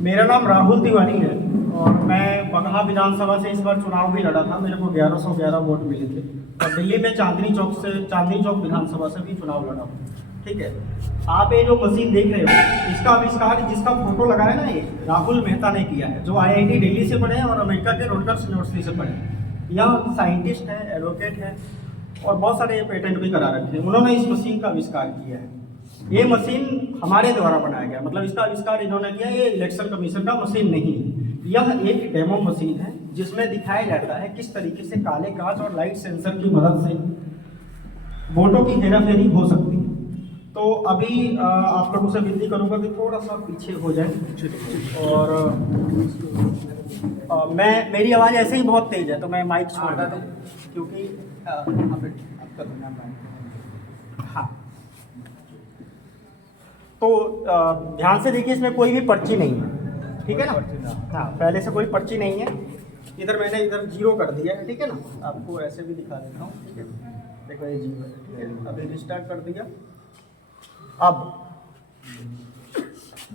मेरा नाम राहुल तिवारी है और मैं बगहा विधानसभा से इस बार चुनाव भी लड़ा था। मेरे को 1111 वोट मिले थे और दिल्ली में चांदनी चौक विधानसभा से भी चुनाव लड़ा हूँ। ठीक है, आप ये जो मशीन देख रहे हो, इसका आविष्कार जिसका फोटो लगाया ना, ये राहुल मेहता ने किया है, जो IIT दिल्ली से पढ़े हैं और अमेरिका के रोडगर्स यूनिवर्सिटी से पढ़े हैं। यह साइंटिस्ट है, एडवोकेट है और बहुत सारे पेटेंट भी करा रखे हैं। उन्होंने इस मशीन का आविष्कार किया है। ये मशीन हमारे द्वारा बनाया गया, मतलब इसका आविष्कार इन्होंने किया। ये इलेक्शन कमीशन का मशीन नहीं है, यह एक डेमो मशीन है जिसमें दिखाया जाता है किस तरीके से काले कांच और लाइट सेंसर की मदद से वोटों की हेराफेरी हो सकती है। तो अभी आप लोगों से विनती करूंगा कि थोड़ा सा पीछे हो जाए और मेरी आवाज़ ऐसे ही बहुत तेज है तो मैं माइक छोड़ देता हूँ क्योंकि आपका हाँ। तो ध्यान से देखिए, इसमें कोई भी पर्ची नहीं है, ठीक है ना। हाँ, पहले से कोई पर्ची नहीं है। इधर मैंने इधर 0 कर दिया है, ठीक है ना। आपको ऐसे भी दिखा देता हूँ, ठीक है। देखो ये 0 है, ठीक है। अभी रिस्टार्ट कर दिया। अब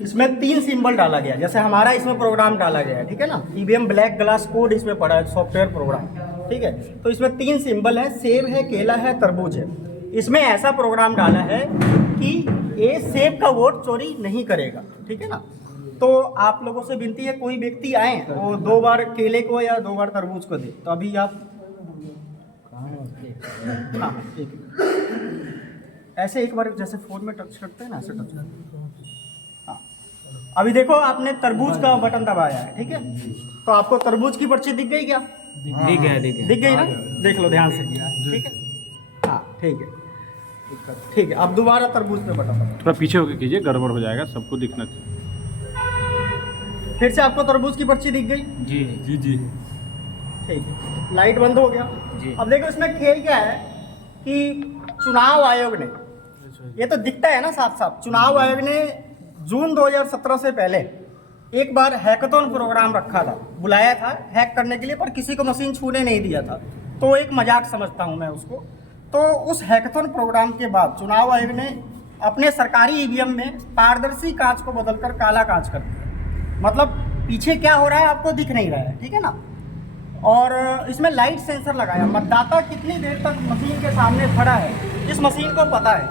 इसमें 3 सिंबल डाला गया, जैसे हमारा इसमें प्रोग्राम डाला गया है, ठीक है ना। EVM ब्लैक ग्लास कोड इसमें पड़ा है, सॉफ्टवेयर प्रोग्राम, ठीक है। तो इसमें 3 सिंबल है, सेब है, केला है, तरबूज है। इसमें ऐसा प्रोग्राम डाला है कि ये सेब का वोट चोरी नहीं करेगा, ठीक है ना। तो आप लोगों से विनती है, कोई व्यक्ति आए वो 2 बार केले को या 2 बार तरबूज को दे। तो अभी आप हाँ ठीक है, ऐसे एक बार जैसे फोन में टच करते हैं ना, ऐसे टच करते हैं। हाँ, अभी देखो आपने तरबूज का बटन दबाया है, ठीक है। तो आपको तरबूज की पर्ची दिख गई क्या? दिख गई ना, देख लो ध्यान से, ठीक है। हाँ ठीक है, ठीक है। अब दोबारा तरबूज पे बटन दबाओ। थोड़ा पीछे होके कीजिए, गड़बड़ हो जाएगा, सबको दिखना चाहिए। फिर से आपको तरबूज की पर्ची दिख गई? जी जी जी, ठीक है। लाइट बंद हो गया जी। अब देखो इसमें खेल क्या है कि चुनाव आयोग ने, ये तो दिखता है ना साफ साफ, चुनाव आयोग ने जून 2017 से पहले एक बार हैकाथॉन प्रोग्राम रखा था, बुलाया था हैक करने के लिए, पर किसी को मशीन छूने नहीं दिया था। तो एक मजाक समझता हूँ मैं उसको। तो उस हैकाथॉन प्रोग्राम के बाद चुनाव आयोग ने अपने सरकारी EVM में पारदर्शी कांच को बदलकर काला कांच कर दिया। मतलब पीछे क्या हो रहा है आपको दिख नहीं रहा है, ठीक है ना। और इसमें लाइट सेंसर लगाया, मतदाता कितनी देर तक मशीन के सामने खड़ा है इस मशीन को पता है,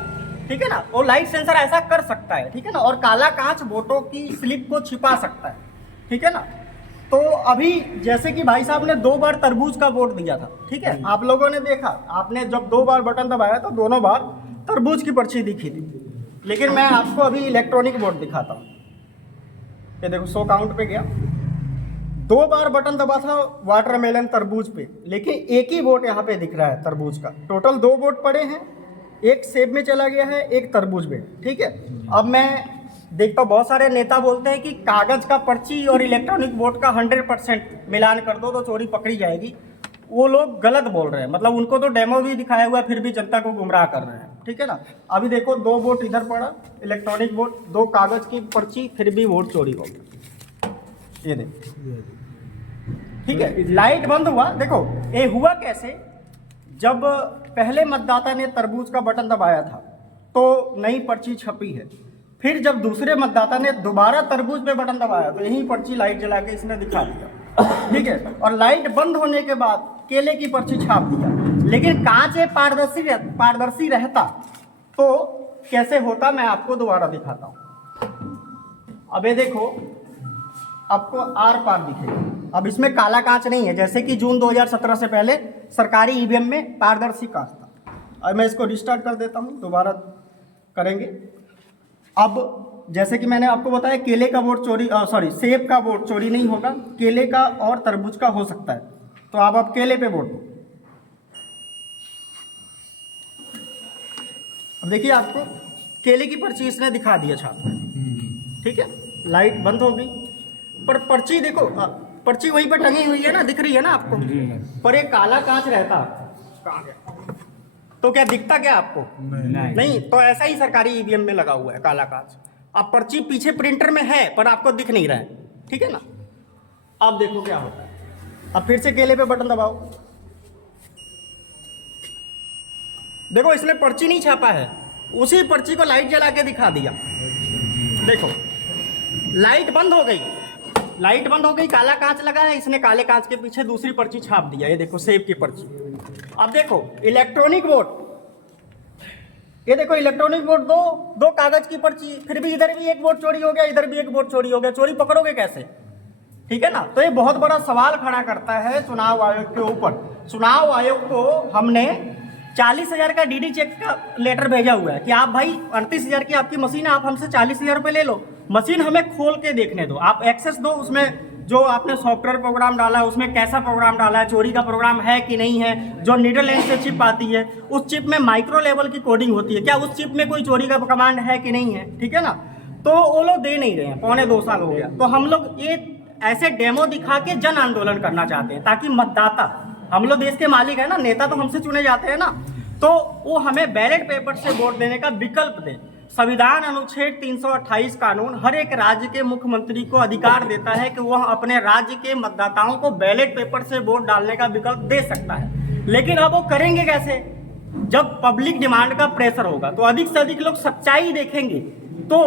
ठीक है ना। वो लाइट सेंसर ऐसा कर सकता है, ठीक है ना। और काला कांच वोटों की स्लिप को छिपा सकता है, ठीक है ना। तो अभी जैसे कि भाई साहब ने 2 बार तरबूज का वोट दिया था, ठीक है। आप लोगों ने देखा, आपने जब 2 बार बटन दबाया तो दोनों बार तरबूज की पर्ची दिखी थी। लेकिन मैं आपको अभी इलेक्ट्रॉनिक वोट दिखाता हूँ। ये देखो 100 काउंट पे गया, 2 बार बटन दबा था वाटरमेलन तरबूज पे, लेकिन एक ही वोट यहाँ पे दिख रहा है तरबूज का। टोटल 2 वोट पड़े हैं, एक सेब में चला गया है, एक तरबूज में, ठीक है। अब मैं देखता हूँ बहुत सारे नेता बोलते हैं कि कागज का पर्ची और इलेक्ट्रॉनिक वोट का 100% मिलान कर दो तो चोरी पकड़ी जाएगी। वो लोग गलत बोल रहे हैं, मतलब उनको तो डेमो भी दिखाया हुआ है, फिर भी जनता को गुमराह कर रहे हैं, ठीक है ना। अभी देखो 2 वोट इधर पड़ा इलेक्ट्रॉनिक वोट, 2 कागज की पर्ची, फिर भी वोट चोरी हो गया। ये देखो, ठीक है। लाइट बंद हुआ, देखो ये हुआ कैसे। जब पहले मतदाता ने तरबूज का बटन दबाया था तो नई पर्ची छपी है। फिर जब दूसरे मतदाता ने दोबारा तरबूज पे बटन दबाया तो यही पर्ची लाइट जला के इसने दिखा दिया, ठीक है। और लाइट बंद होने के बाद केले की पर्ची छाप दिया। लेकिन कांच पारदर्शी रहता तो कैसे होता, मैं आपको दोबारा दिखाता हूँ। अब ये देखो, आपको आर पार दिखेगा। अब इसमें काला कांच नहीं है, जैसे कि जून 2017 से पहले सरकारी EVM में पारदर्शी कांच था। अब मैं इसको रिस्टार्ट कर देता हूँ, दोबारा करेंगे। अब जैसे कि मैंने आपको बताया केले का वोट चोरी, सेब का वोट चोरी नहीं होगा, केले का और तरबूज का हो सकता है। तो अब आप केले पे वोट दो। अब देखिए आपको केले की पर्ची इसने दिखा दिया छाप, ठीक है। लाइट बंद हो गई, पर पर्ची देखो, पर्ची वहीं पर टंगी हुई है ना, दिख रही है ना आपको। पर एक काला कांच रहता तो क्या दिखता क्या आपको? नहीं। तो ऐसा ही सरकारी EVM में लगा हुआ है काला कांच। अब पर्ची पीछे प्रिंटर में है पर आपको दिख नहीं रहा है, ठीक है ना। अब देखो क्या होता है। अब फिर से केले पे बटन दबाओ, देखो इसने पर्ची नहीं छापा है, उसी पर्ची को लाइट जला के दिखा दिया। देखो लाइट बंद हो गई, लाइट बंद हो गई, काला कांच लगा है, इसने काले कांच के पीछे दूसरी पर्ची छाप दिया। ये देखो सेब की पर्ची। अब देखो इलेक्ट्रॉनिक वोट, ये देखो इलेक्ट्रॉनिक वोट, दो कागज की पर्ची, फिर भी इधर भी एक वोट चोरी हो गया, इधर भी एक वोट चोरी हो गया। चोरी पकड़ोगे कैसे? ठीक है ना। तो ये बहुत बड़ा सवाल खड़ा करता है चुनाव आयोग के ऊपर। चुनाव आयोग को हमने 40,000 का डीडी चेक का लेटर भेजा हुआ है कि आप भाई 38,000 की आपकी मशीन है, आप हमसे 40,000 रुपये ले लो। मशीन हमें खोल के देखने दो, आप एक्सेस दो, उसमें जो आपने सॉफ्टवेयर प्रोग्राम डाला है उसमें कैसा प्रोग्राम डाला है, चोरी का प्रोग्राम है कि नहीं है। जो नीदरलैंड से चिप आती है, उस चिप में माइक्रो लेवल की कोडिंग होती है, क्या उस चिप में कोई चोरी का कमांड है कि नहीं है। ठीक है ना। तो वो लोग दे नहीं रहे हैं, 2.25 साल हो गया। तो हम लोग ये ऐसे डेमो दिखा के जन आंदोलन करना चाहते हैं ताकि मतदाता, हम लोग देश के मालिक है ना, नेता तो हमसे चुने जाते हैं ना, तो वो हमें बैलेट पेपर से वोट देने का विकल्प दें। संविधान अनुच्छेद 328 कानून हर एक राज्य के मुख्यमंत्री को अधिकार देता है कि वह अपने राज्य के मतदाताओं को बैलेट पेपर से वोट डालने का विकल्प दे सकता है। लेकिन अब वो करेंगे कैसे? जब पब्लिक डिमांड का प्रेशर होगा तो अधिक से अधिक लोग सच्चाई देखेंगे तो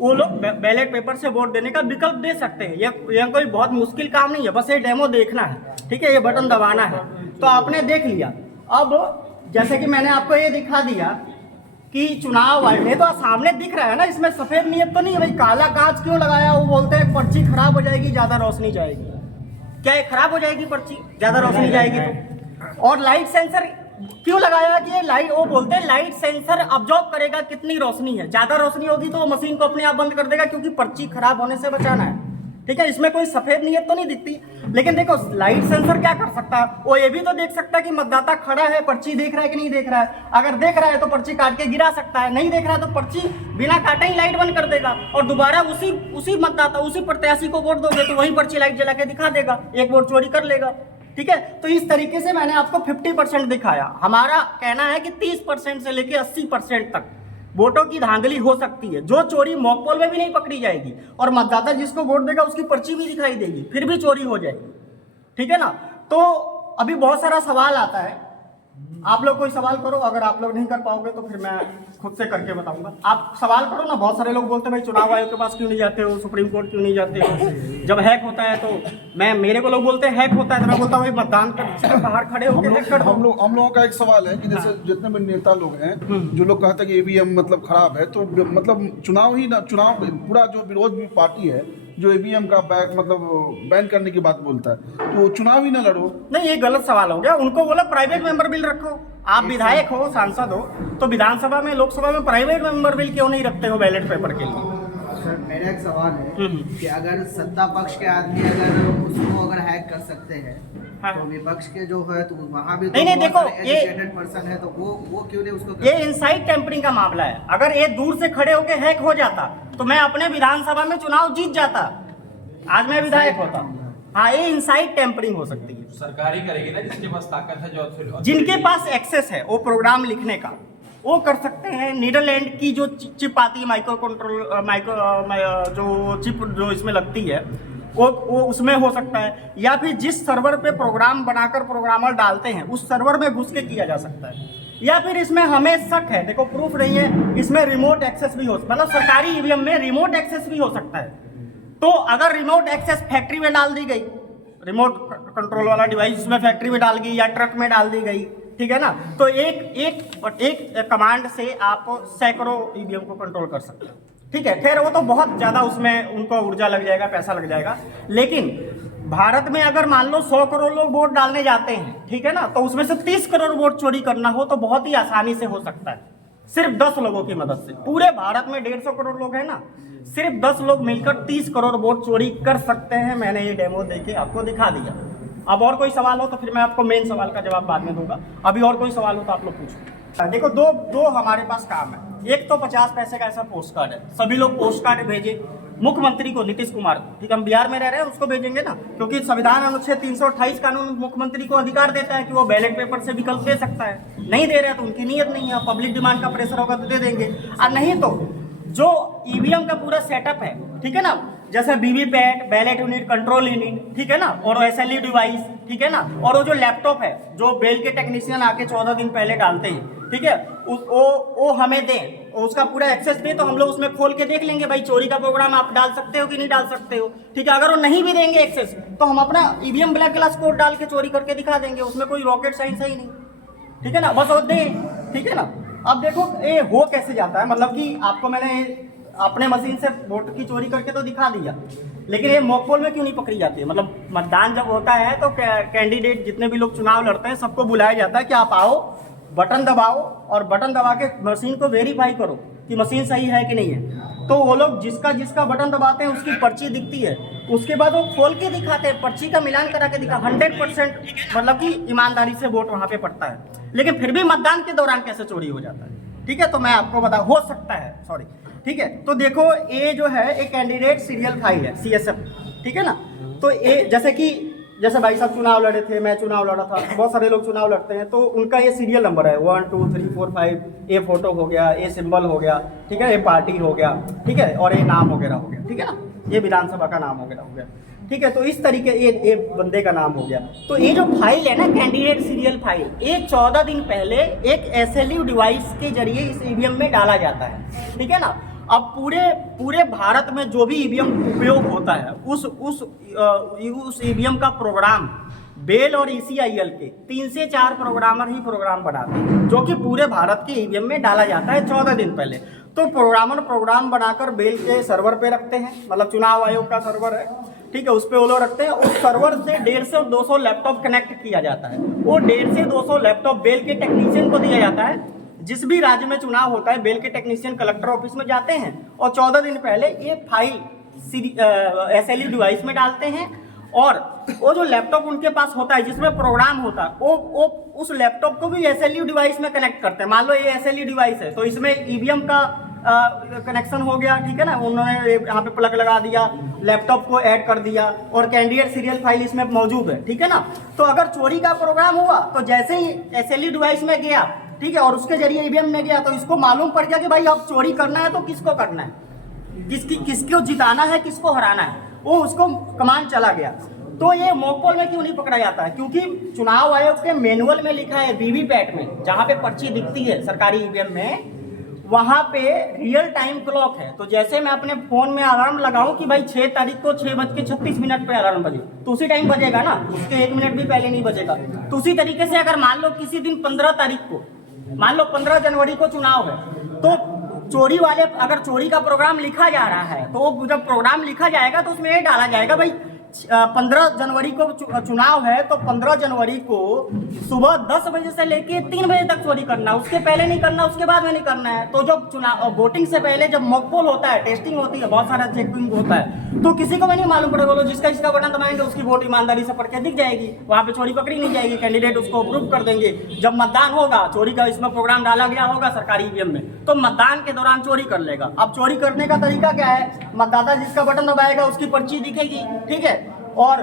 वो लोग बैलेट पेपर से वोट देने का विकल्प दे सकते हैं। यह कोई बहुत मुश्किल काम नहीं है, बस ये डेमो देखना है। ठीक है, ये बटन दबाना है। तो आपने देख लिया। अब जैसे कि मैंने आपको ये दिखा दिया कि चुनाव आयोग ने, तो सामने दिख रहा है ना, इसमें सफेद नियत तो नहीं है भाई। काला कांच क्यों लगाया? वो बोलते हैं पर्ची खराब हो जाएगी, ज्यादा रोशनी जाएगी। क्या ये खराब हो जाएगी पर्ची, ज्यादा रोशनी जाएगी तो? और लाइट सेंसर क्यों लगाया कि ये लाइट, वो बोलते हैं लाइट सेंसर ऑब्जॉर्व करेगा कितनी रोशनी है, ज्यादा रोशनी होगी तो वो मशीन को अपने आप बंद कर देगा, क्योंकि पर्ची खराब होने से बचाना है। ठीक है, इसमें कोई सफेद नियत तो नहीं दिखती। लेकिन देखो लाइट सेंसर क्या कर सकता है, वो ये भी तो देख सकता है कि मतदाता खड़ा है, पर्ची देख रहा है कि नहीं देख रहा है। अगर देख रहा है तो पर्ची काट के गिरा सकता है, नहीं देख रहा है तो पर्ची बिना काटे ही लाइट बंद कर देगा और दोबारा उसी मतदाता, उसी प्रत्याशी को वोट दोगे तो वही पर्ची लाइट जला के दिखा देगा, एक वोट चोरी कर लेगा। ठीक है, तो इस तरीके से मैंने आपको 50% दिखाया। हमारा कहना है कि 30% से लेकर 80% तक वोटों की धांधली हो सकती है, जो चोरी मॉक पोल में भी नहीं पकड़ी जाएगी और मतदाता जिसको वोट देगा उसकी पर्ची भी दिखाई देगी, फिर भी चोरी हो जाएगी। ठीक है ना। तो अभी बहुत सारा सवाल आता है, आप लोग कोई सवाल करो। अगर आप लोग नहीं कर पाओगे तो फिर मैं खुद से करके बताऊंगा। आप सवाल करो ना। बहुत सारे लोग बोलते हैं भाई चुनाव आयोग के पास क्यों नहीं जाते हो, सुप्रीम कोर्ट क्यों नहीं जाते हो, जब हैक होता है तो मेरे को लोग बोलते हैं हैक होता है तो मैं बोलता हूँ भाई मतदान कर बाहर खड़े होकर हैक कर दो। हम लोगों का एक सवाल है कि जैसे जितने भी नेता लोग हैं जो लोग कहते हैं कि ईवीएम मतलब खराब है, तो मतलब चुनाव पूरा जो विरोध पार्टी है जो ईवीएम का बैन करने की बात बोलता है, तो चुनाव ही ना लड़ो। नहीं, ये गलत सवाल हो गया। उनको बोला प्राइवेट मेंबर बिल रखो। आप विधायक हो, सांसद हो, तो विधानसभा में, लोकसभा में प्राइवेट मेंबर बिल क्यों नहीं रखते हो बैलेट पेपर के लिए? सर मेरा एक सवाल है कि अगर सत्ता पक्ष के आदमी अगर उसको अगर हैक कर सकते हैं, हाँ। तो विपक्ष के जो है तो वहाँ भी नहीं, देखो, ये एजुकेटेड पर्सन है, तो वो क्यों नहीं उसको ये इनसाइड टेम्परिंग का मामला है। अगर ये दूर से खड़े होके हैक हो जाता तो मैं अपने विधानसभा में चुनाव जीत जाता, आज मैं विधायक होता। हाँ, ये इनसाइड टेम्परिंग हो सकती है। सरकारी करेगी ना, जिसके पास ताकत है, जो जिनके पास एक्सेस है वो प्रोग्राम लिखने का, वो कर सकते हैं। नीदरलैंड की जो चिप आती है, जो चिप जो इसमें लगती है, वो उसमें हो सकता है। या फिर जिस सर्वर पे प्रोग्राम बनाकर प्रोग्रामर डालते हैं उस सर्वर में घुस के किया जा सकता है। या फिर इसमें हमें शक है, देखो प्रूफ नहीं है, इसमें रिमोट एक्सेस भी हो, मतलब सरकारी ईवीएम में रिमोट एक्सेस भी हो सकता है। तो अगर रिमोट एक्सेस फैक्ट्री में डाल दी गई, रिमोट कंट्रोल वाला डिवाइस उसमें फैक्ट्री में डाल गई या ट्रक में डाल दी गई, ठीक है ना, तो एक कमांड से आप सैकड़ों ईवीएम को कंट्रोल कर सकते हो। ठीक है, खैर वो तो बहुत ज़्यादा उसमें उनको ऊर्जा लग जाएगा, पैसा लग जाएगा। लेकिन भारत में अगर मान लो 100 करोड़ लोग वोट डालने जाते हैं, ठीक है ना, तो उसमें से 30 करोड़ वोट चोरी करना हो तो बहुत ही आसानी से हो सकता है, सिर्फ 10 लोगों की मदद से। पूरे भारत में 150 करोड़ लोग हैं ना, सिर्फ 10 लोग मिलकर 30 करोड़ वोट चोरी कर सकते हैं। मैंने ये डेमो देके आपको दिखा दिया। अब और कोई सवाल हो तो फिर मैं आपको मेन सवाल का जवाब बाद में दूंगा। अभी और कोई सवाल हो तो आप लोग पूछो। देखो दो हमारे पास काम है। एक तो 50 पैसे का ऐसा पोस्ट कार्ड है, सभी लोग पोस्ट कार्ड भेजे मुख्यमंत्री को, नीतीश कुमार, ठीक, हम बिहार में रह रहे हैं, उसको भेजेंगे ना, क्योंकि संविधान अनुच्छेद 328 कानून मुख्यमंत्री को अधिकार देता है कि वो बैलेट पेपर से विकल्प दे सकता है। नहीं दे रहा तो उनकी नीयत नहीं है, पब्लिक डिमांड का प्रेशर होगा तो दे देंगे। और नहीं तो जो ईवीएम का पूरा सेटअप है, ठीक है ना, जैसे VVPAT, ballot unit, control unit, ठीक है ना, और एसएलई डिवाइस, ठीक है ना, और वो जो लैपटॉप है जो बेल के टेक्नीशियन आके 14 दिन पहले डालते हैं, ठीक है, वो हमें दें, उसका पूरा एक्सेस दें, तो हम लोग उसमें खोल के देख लेंगे भाई चोरी का प्रोग्राम आप डाल सकते हो कि नहीं डाल सकते हो। ठीक है, अगर वो नहीं भी देंगे एक्सेस तो हम अपना ईवीएम ब्लैक क्लास कोड डाल के चोरी करके दिखा देंगे, उसमें कोई रॉकेट साइंस है ही नहीं। ठीक है ना, बस वो दें। ठीक है ना, अब देखो ये हो कैसे जाता है, मतलब कि आपको मैंने अपने मशीन से वोट की चोरी करके तो दिखा दिया, लेकिन ये मॉक पोल में क्यों नहीं पकड़ी जाती है? मतलब मतदान जब होता है तो कैंडिडेट जितने भी लोग चुनाव लड़ते हैं सबको बुलाया जाता है कि आप आओ, बटन दबाओ और बटन दबा के मशीन को वेरीफाई करो कि मशीन सही है कि नहीं है। तो वो लोग जिसका बटन दबाते हैं उसकी पर्ची दिखती है, उसके बाद वो खोल के दिखाते हैं, पर्ची का मिलान करा के दिखा 100% मतलब कि ईमानदारी से वोट वहाँ पे पड़ता है। लेकिन फिर भी मतदान के दौरान कैसे चोरी हो जाता है? ठीक है, तो मैं आपको बता, हो सकता है, सॉरी। ठीक है, तो देखो ये जो है एक कैंडिडेट सीरियल फाइल है CSF। ठीक है ना, तो ये जैसे भाई साहब चुनाव लड़े थे, मैं चुनाव लड़ा था, बहुत सारे लोग चुनाव लड़ते हैं, तो उनका ये सीरियल नंबर है 1 2 3 4 5, ये फोटो हो गया, ये सिंबल हो गया, ठीक है, ये पार्टी हो गया, ठीक है, और ये नाम वगैरह हो गया। ठीक है ना, ये विधानसभा का नाम वगैरह हो गया। ठीक है, तो इस तरीके ये बंदे का नाम हो गया। तो ये जो फाइल है ना कैंडिडेट सीरियल फाइल, ये 14 दिन पहले एक SLU डिवाइस के जरिए इस ईवीएम में डाला जाता है। ठीक है ना, अब पूरे भारत में जो भी ईवीएम उपयोग होता है उस ईवीएम का प्रोग्राम बेल और ECIL के 3 से 4 प्रोग्रामर ही प्रोग्राम बनाते हैं, जो कि पूरे भारत के ईवीएम में डाला जाता है 14 दिन पहले। तो प्रोग्रामर प्रोग्राम बनाकर बेल के सर्वर पे रखते हैं, मतलब चुनाव आयोग का सर्वर है, ठीक है, उस पे वो लोग रखते हैं। उस सर्वर से 150 से 200 लैपटॉप कनेक्ट किया जाता है। वो 150 से 200 लैपटॉप बेल के टेक्नीशियन को दिया जाता है। जिस भी राज्य में चुनाव होता है बेल के टेक्नीशियन कलेक्टर ऑफिस में जाते हैं और 14 दिन पहले ये फाइल SLU डिवाइस में डालते हैं, और वो जो लैपटॉप उनके पास होता है जिसमें प्रोग्राम होता है वो उस लैपटॉप को भी SLU डिवाइस में कनेक्ट करते हैं। मान लो ये SLU डिवाइस है तो इसमें ईवीएम का कनेक्शन हो गया। ठीक है ना, उन्होंने यहाँ पे प्लग लगा दिया, लैपटॉप को ऐड कर दिया और कैंडिडेट सीरियल फाइल इसमें मौजूद है। ठीक है ना, तो अगर चोरी का प्रोग्राम हुआ तो जैसे ही SLU डिवाइस में गया, ठीक है, और उसके जरिए ईवीएम में गया, तो इसको मालूम पड़ गया कि भाई अब चोरी करना है तो किसको करना है, किसको जिताना है, किसको हराना है, वो उसको कमांड चला गया। तो ये मॉक पोल में क्यों नहीं पकड़ा जाता है? क्योंकि चुनाव आयोग के मैनुअल में लिखा है, वीवीपैट में जहाँ पे पर्ची दिखती है सरकारी ईवीएम में, वहाँ पे रियल टाइम क्लॉक है। तो जैसे मैं अपने फोन में अलार्म लगाऊं कि भाई 6 तारीख को 6:36 पे अलार्म बजे, तो उसी टाइम बजेगा ना, उसके 1 मिनट भी पहले नहीं बजेगा। तो उसी तरीके से अगर मान लो किसी दिन 15 तारीख को, मान लो 15 जनवरी को चुनाव है, तो चोरी वाले अगर चोरी का प्रोग्राम लिखा जा रहा है तो वो जब प्रोग्राम लिखा जाएगा तो उसमें ये डाला जाएगा भाई 15 जनवरी को चुनाव है तो 15 जनवरी को सुबह 10 बजे से लेके 3 बजे तक चोरी करना, उसके पहले नहीं करना, उसके बाद में नहीं करना है। तो जब चुनाव वोटिंग से पहले जब मॉक पोल होता है, टेस्टिंग होती है, बहुत सारा चेकिंग होता है, तो किसी को भी नहीं मालूम पड़ेगा, बोलो जिसका बटन दबाएंगे उसकी वोट ईमानदारी से पढ़ के दिख जाएगी, वहाँ पे चोरी पकड़ी नहीं जाएगी, कैंडिडेट उसको अप्रूव कर देंगे। जब मतदान होगा, चोरी का इसमें प्रोग्राम डाला गया होगा सरकारी ईवीएम में, तो मतदान के दौरान चोरी कर लेगा। अब चोरी करने का तरीका क्या है? मतदाता जिसका बटन दबाएगा उसकी पर्ची दिखेगी, ठीक है, और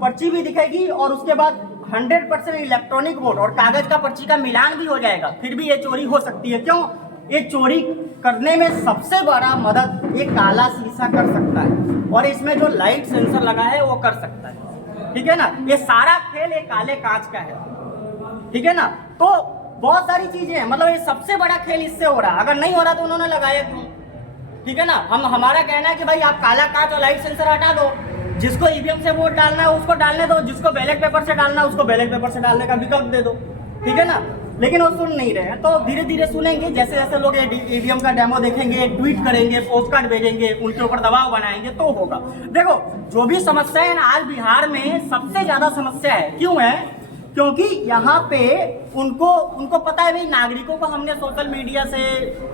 पर्ची भी दिखेगी, और उसके बाद 100% इलेक्ट्रॉनिक वोट और कागज का पर्ची का मिलान भी हो जाएगा, फिर भी ये चोरी हो सकती है। क्यों? ये चोरी करने में सबसे बड़ा मदद ये काला शीशा कर सकता है, और इसमें जो लाइट सेंसर लगा है वो कर सकता है। ठीक है ना, ये सारा खेल एक काले कांच का है। ठीक है ना, तो बहुत सारी चीजें हैं, मतलब ये सबसे बड़ा खेल इससे हो रहा है। अगर नहीं हो रहा तो उन्होंने लगाया क्यों? ठीक है ना, हमारा कहना है कि भाई आप काला कांच और लाइट सेंसर हटा दो, जिसको ईवीएम से वोट डालना है उसको डालने दो, जिसको बैलेट पेपर से डालना है उसको बैलेट पेपर से डालने का विकल्प दे दो। ठीक है ना, लेकिन वो सुन नहीं रहे हैं। तो धीरे धीरे सुनेंगे, जैसे जैसे लोग ईवीएम का डेमो देखेंगे, ट्वीट करेंगे, पोस्ट कार्ड भेजेंगे, उनके ऊपर दबाव बनाएंगे तो होगा। देखो जो भी समस्या है ना, आज बिहार में सबसे ज्यादा समस्या है। क्यों है? क्योंकि यहाँ पे उनको पता है भाई नागरिकों को हमने सोशल मीडिया से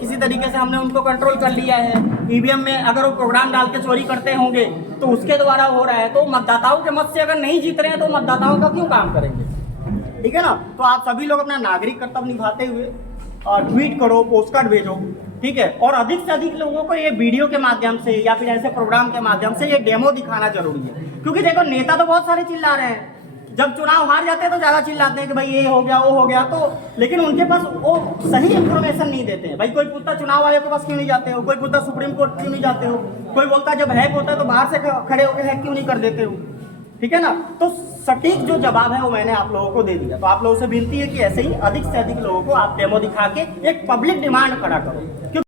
किसी तरीके से हमने उनको कंट्रोल कर लिया है। ईवीएम में अगर वो प्रोग्राम डाल के चोरी करते होंगे तो उसके द्वारा हो रहा है, तो मतदाताओं के मत से अगर नहीं जीत रहे हैं तो मतदाताओं का क्यों काम करेंगे? ठीक है ना, तो आप सभी लोग अपना नागरिक कर्तव्य निभाते हुए ट्वीट करो, पोस्ट कार्ड भेजो, ठीक है, और अधिक से अधिक लोगों को ये वीडियो के माध्यम से या फिर ऐसे प्रोग्राम के माध्यम से ये डेमो दिखाना जरूरी है। क्योंकि देखो नेता तो बहुत सारे चिल्ला रहे हैं, जब चुनाव हार जाते हैं तो ज्यादा चिल्लाते हैं कि भाई ये हो गया वो हो गया, तो लेकिन उनके पास वो सही इंफॉर्मेशन नहीं देते हैं। भाई कोई पूछता चुनाव आयोग के पास क्यों नहीं जाते हो, कोई पूछता सुप्रीम कोर्ट क्यों नहीं जाते हो, कोई बोलता जब हैक होता है तो बाहर से खड़े होकर हैक क्यों नहीं कर देते हो। ठीक है ना। तो सटीक जो जवाब है वो मैंने आप लोगों को दे दिया। तो आप लोगों से विनती है कि ऐसे ही अधिक से अधिक लोगों को आप डेमो दिखा के एक पब्लिक डिमांड खड़ा करो।